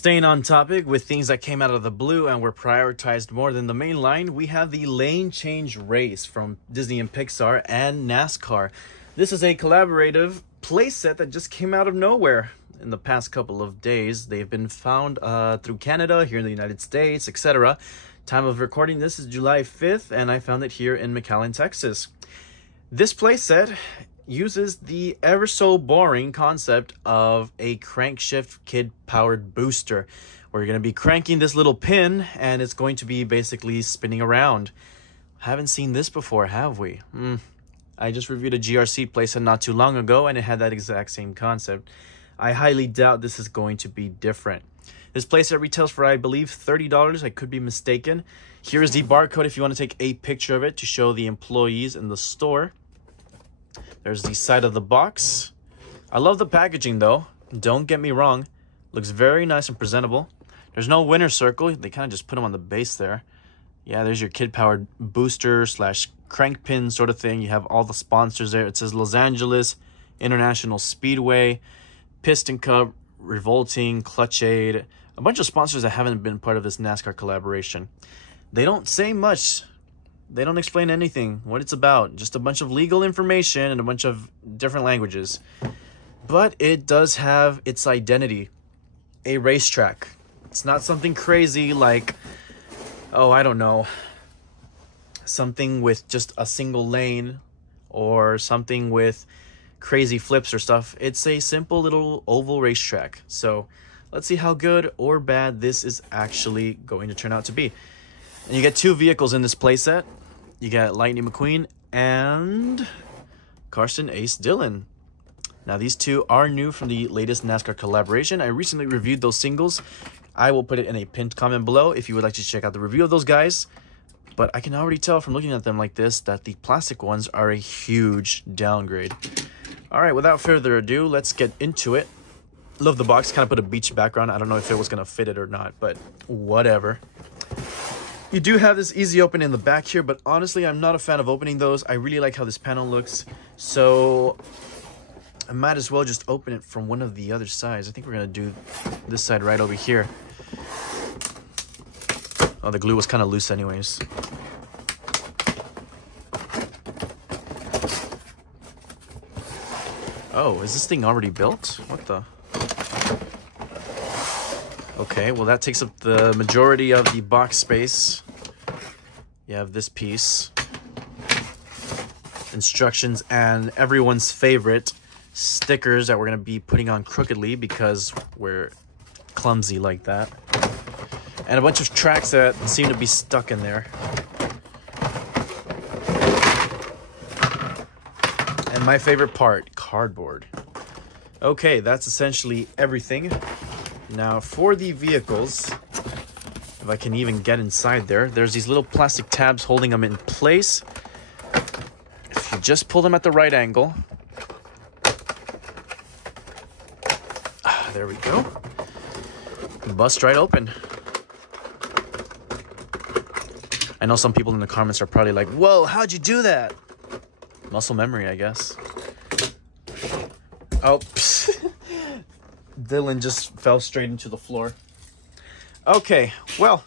Staying on topic with things that came out of the blue and were prioritized more than the main line, we have the Lane Change Race from Disney and Pixar and NASCAR. This is a collaborative playset that just came out of nowhere in the past couple of days. They've been found through Canada, here in the United States, etc. Time of recording this is July 5th, and I found it here in McAllen, Texas. This playset uses the ever so boring concept of a crankshift kid-powered booster. We're going to be cranking this little pin, and it's going to be basically spinning around. Haven't seen this before, have we? I just reviewed a GRC playset not too long ago, and it had that exact same concept. I highly doubt this is going to be different. This playset retails for, I believe, $30. I could be mistaken. Here is the barcode if you want to take a picture of it to show the employees in the store. There's the side of the box. I love the packaging though. Don't get me wrong. Looks very nice and presentable. There's no winner circle. They kind of just put them on the base there. Yeah, there's your kid-powered booster slash crank pin sort of thing. You have all the sponsors there. It says Los Angeles International Speedway, Piston Cup, Revolting, Clutch Aid. A bunch of sponsors that haven't been part of this NASCAR collaboration. They don't say much. They don't explain anything, what it's about. Just a bunch of legal information and a bunch of different languages. But it does have its identity. A racetrack. It's not something crazy like, oh, I don't know, something with just a single lane or something with crazy flips or stuff. It's a simple little oval racetrack. So let's see how good or bad this is actually going to turn out to be. And you get two vehicles in this playset. You got Lightning McQueen and Carson Ace Dillon. Now, these two are new from the latest NASCAR collaboration. I recently reviewed those singles. I will put it in a pinned comment below if you would like to check out the review of those guys. But I can already tell from looking at them like this that the plastic ones are a huge downgrade. All right, without further ado, let's get into it. Love the box. Kind of put a beach background. I don't know if it was going to fit it or not, but whatever. You do have this easy open in the back here, but honestly, I'm not a fan of opening those. I really like how this panel looks, so I might as well just open it from one of the other sides. I think we're going to do this side right over here. Oh, the glue was kind of loose anyways. Oh, is this thing already built? What the? Okay, well that takes up the majority of the box space. You have this piece. Instructions and everyone's favorite stickers that we're going to be putting on crookedly because we're clumsy like that. And a bunch of tracks that seem to be stuck in there. And my favorite part, cardboard. Okay, that's essentially everything. Now, for the vehicles, if I can even get inside there, there's these little plastic tabs holding them in place. If you just pull them at the right angle. There we go. Bust right open. I know some people in the comments are probably like, whoa, how'd you do that? Muscle memory, I guess. Oh, Dylan just fell straight into the floor. Okay, well,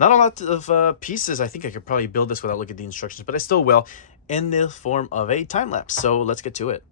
not a lot of pieces. I think I could probably build this without looking at the instructions, but I still will in the form of a time lapse. So let's get to it.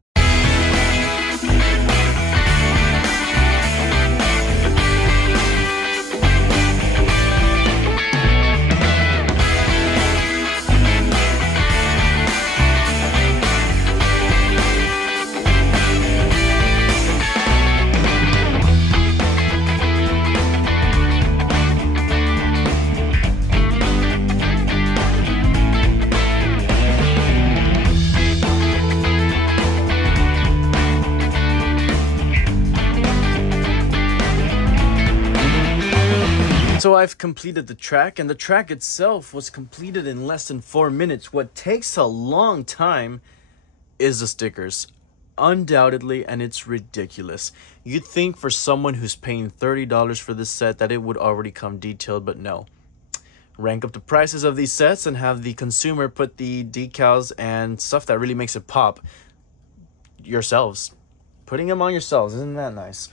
So I've completed the track, and the track itself was completed in less than 4 minutes. What takes a long time is the stickers, undoubtedly, and it's ridiculous. You'd think for someone who's paying $30 for this set that it would already come detailed, but no. Rank up the prices of these sets and have the consumer put the decals and stuff that really makes it pop yourselves. Putting them on yourselves, isn't that nice?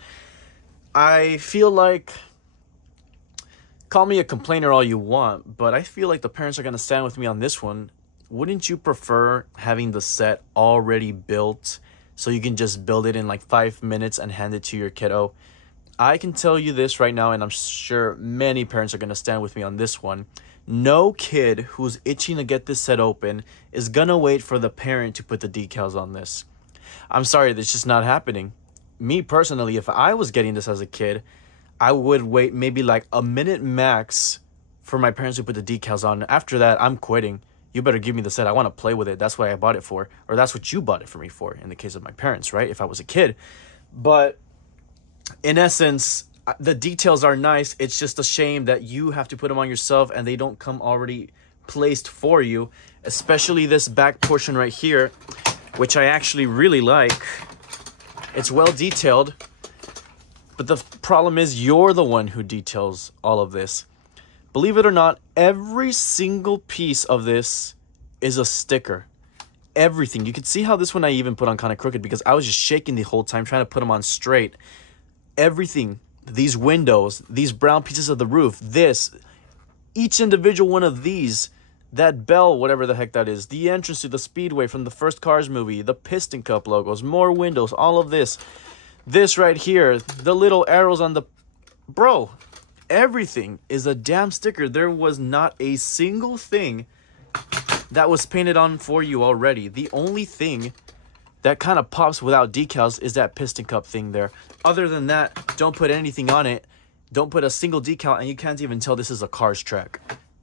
I feel like Call me a complainer all you want, but I feel like the parents are going to stand with me on this one. Wouldn't you prefer having the set already built so you can just build it in like 5 minutes and hand it to your kiddo? I can tell you this right now, and I'm sure many parents are going to stand with me on this one. No kid who's itching to get this set open is going to wait for the parent to put the decals on this. I'm sorry, that's just not happening. Me personally, if I was getting this as a kid, I would wait maybe like a minute max for my parents to put the decals on. After that, I'm quitting. You better give me the set. I want to play with it. That's what I bought it for. Or that's what you bought it for me for, in the case of my parents, right? If I was a kid. But in essence, the details are nice. It's just a shame that you have to put them on yourself and they don't come already placed for you. Especially this back portion right here, which I actually really like. It's well detailed. But the problem is you're the one who details all of this. Believe it or not, every single piece of this is a sticker. Everything. You can see how this one I even put on kind of crooked because I was just shaking the whole time trying to put them on straight. Everything. These windows, these brown pieces of the roof, this, each individual one of these, that bell, whatever the heck that is, the entrance to the Speedway from the first Cars movie, the Piston Cup logos, more windows, all of this. This right here, the little arrows on the... Bro, everything is a damn sticker. There was not a single thing that was painted on for you already. The only thing that kind of pops without decals is that Piston Cup thing there. Other than that, don't put anything on it. Don't put a single decal, and you can't even tell this is a Cars track.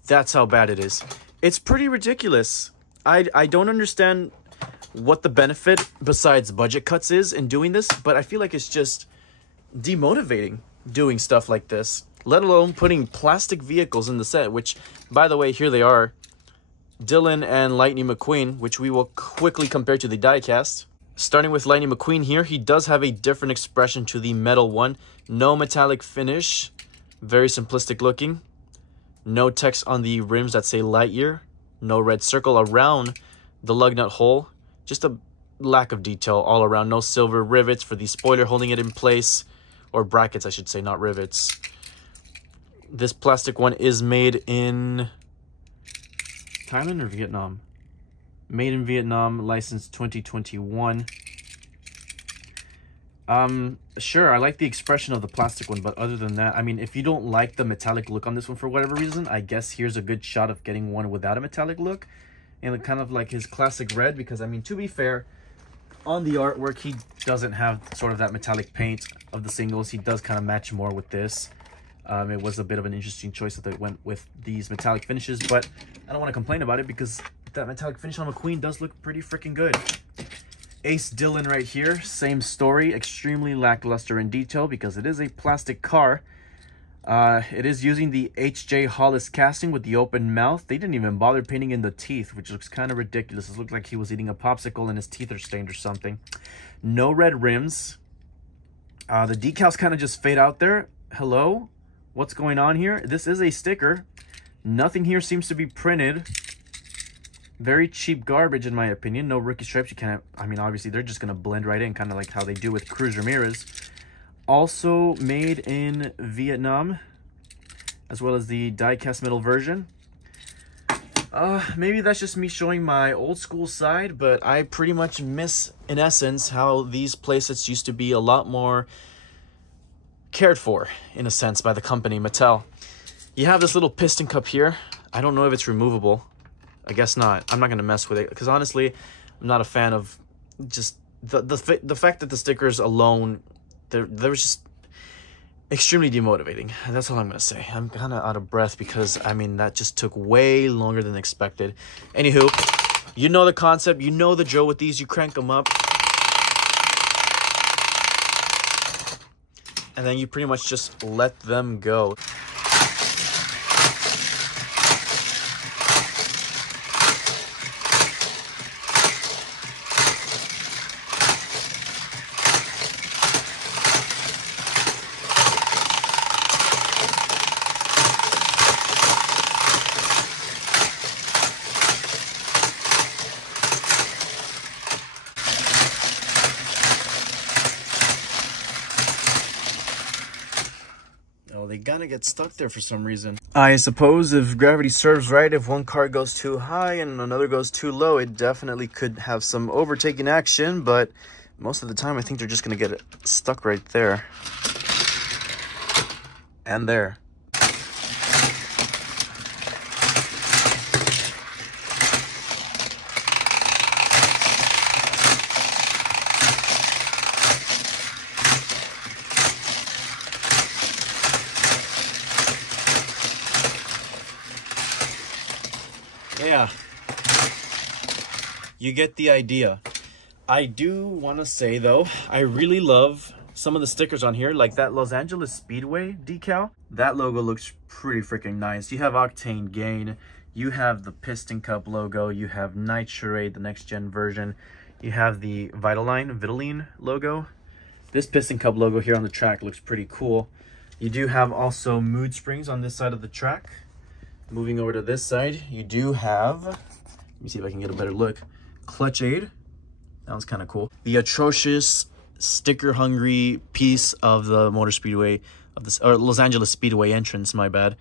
That's how bad it is. It's pretty ridiculous. I don't understand what the benefit besides budget cuts is in doing this, but I feel like it's just demotivating doing stuff like this, let alone putting plastic vehicles in the set, which, by the way, here they are, Dylan and Lightning McQueen, which we will quickly compare to the diecast. Starting with Lightning McQueen here, he does have a different expression to the metal one. No metallic finish, very simplistic looking. No text on the rims that say Lightyear. No red circle around the lug nut hole. Just a lack of detail all around. No silver rivets for the spoiler holding it in place. Or brackets, I should say, not rivets. This plastic one is made in Thailand or Vietnam? Made in Vietnam, licensed 2021. Sure, I like the expression of the plastic one, but other than that, I mean, if you don't like the metallic look on this one for whatever reason, I guess here's a good shot of getting one without a metallic look. And kind of like his classic red, because, I mean, to be fair, on the artwork, he doesn't have sort of that metallic paint of the singles. He does kind of match more with this. It was a bit of an interesting choice that they went with these metallic finishes, but I don't want to complain about it because that metallic finish on McQueen does look pretty freaking good. Ace Dylan right here, same story, extremely lackluster in detail because it is a plastic car. It is using the H.J. Hollis casting with the open mouth. They didn't even bother painting in the teeth, which looks kind of ridiculous. It looked like he was eating a popsicle and his teeth are stained or something. No red rims. The decals kind of just fade out there. Hello? What's going on here? This is a sticker. Nothing here seems to be printed. Very cheap garbage in my opinion. No rookie stripes. You can't, I mean, obviously they're just going to blend right in, kind of like how they do with Cruz Ramirez. Also made in Vietnam, as well as the die-cast metal version. Maybe that's just me showing my old school side, but I pretty much miss, in essence, how these playsets used to be a lot more cared for, in a sense, by the company, Mattel. You have this little piston cup here. I don't know if it's removable. I guess not. I'm not going to mess with it, because honestly, I'm not a fan of just the fact that the stickers alone, they're just extremely demotivating. That's all I'm going to say. I'm kind of out of breath because, I mean, that just took way longer than expected. Anywho, you know the concept. You know the drill with these. You crank them up. And then you pretty much just let them go. they gotta get stuck there for some reason. I suppose if gravity serves right, if one car goes too high and another goes too low, it definitely could have some overtaking action, but most of the time I think they're just gonna get it stuck right there. And there. Yeah, you get the idea. I do want to say though, I really love some of the stickers on here, like that Los Angeles Speedway decal. That logo looks pretty freaking nice. You have Octane Gain, you have the Piston Cup logo, you have Nitrate, the next gen version, you have the Vitaline logo. This Piston Cup logo here on the track looks pretty cool. You do have also mood springs on this side of the track. Moving over to this side, you do have, let me see if I can get a better look, Clutch Aid. That one's kind of cool. The atrocious sticker hungry piece of the Motor Speedway of this, or Los Angeles Speedway entrance, my bad.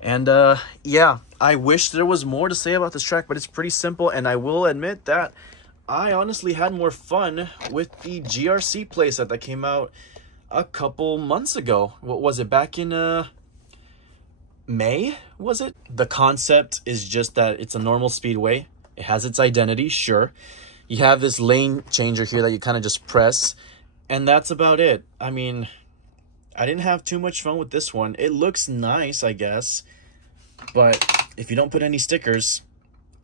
And yeah, I wish there was more to say about this track, but it's pretty simple. And I will admit that I honestly had more fun with the GRC playset that came out a couple months ago. What was it, back in May, was it? The concept is just that it's a normal speedway. It has its identity, sure. You have this lane changer here that you kind of just press, and that's about it. I mean, I didn't have too much fun with this one. It looks nice, I guess, but if you don't put any stickers,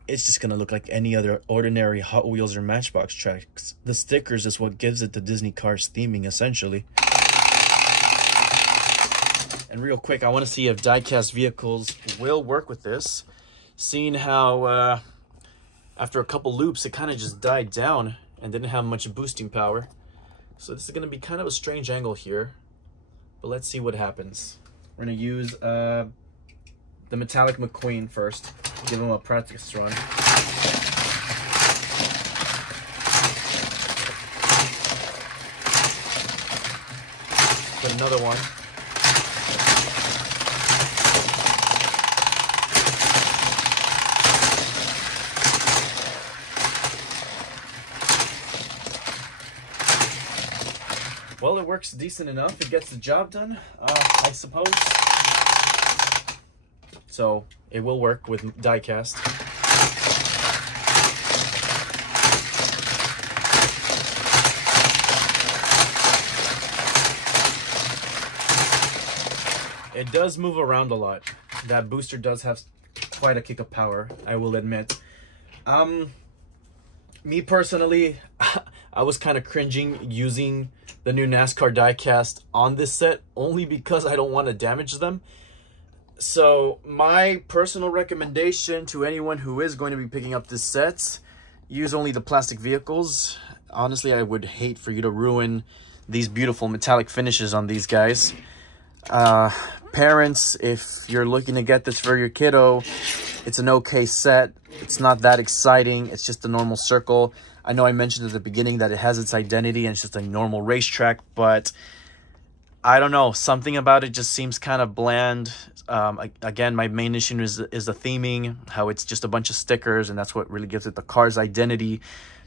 it's just gonna look like any other ordinary Hot Wheels or Matchbox tracks. The stickers is what gives it the Disney Cars theming, essentially. And real quick, I want to see if diecast vehicles will work with this. Seeing how after a couple loops, it kind of just died down and didn't have much boosting power. So this is going to be kind of a strange angle here. But let's see what happens. We're going to use the Metallic McQueen first. Give him a practice run. Put another one. Well, it works decent enough. It gets the job done, I suppose. So it will work with diecast. It does move around a lot. That booster does have quite a kick of power, I will admit. Me personally, I was kind of cringing using the new NASCAR diecast on this set only because I don't want to damage them. So my personal recommendation to anyone who is going to be picking up this set, use only the plastic vehicles. Honestly, I would hate for you to ruin these beautiful metallic finishes on these guys. Parents, if you're looking to get this for your kiddo, it's an okay set. It's not that exciting. It's just a normal circle. I know I mentioned at the beginning that it has its identity and it's just a normal racetrack, but I don't know. Something about it just seems kind of bland. Again, my main issue is the theming, how it's just a bunch of stickers, and that's what really gives it the car's identity.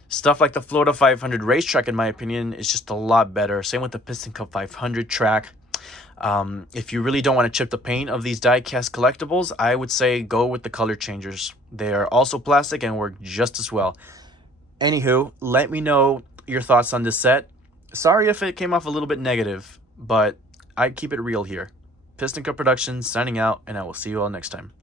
Stuff like the Florida 500 racetrack, in my opinion, is just a lot better. Same with the Piston Cup 500 track. If you really don't want to chip the paint of these die-cast collectibles, I would say go with the color changers. They are also plastic and work just as well. Anywho, let me know your thoughts on this set. Sorry if it came off a little bit negative, but I keep it real here. Piston Cup Productions signing out, and I will see you all next time.